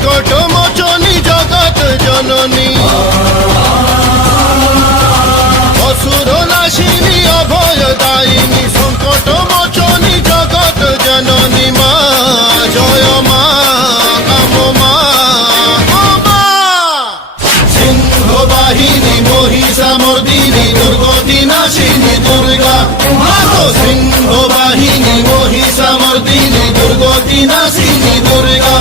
সংকট মোচনী জগৎ জননী অসুর নাশিনী অভয় দায়িনী সংকট মোচনী জগৎ জননী মা জয় মা কাম মা ও মা সিংহ বাহিনী মহিষামর্দিনী দুর্গতি নাশিনী দুর্গা মাগো সিংহ বাহিনী মহিষামর্দিনী দুর্গতি নাশিনী দুর্গা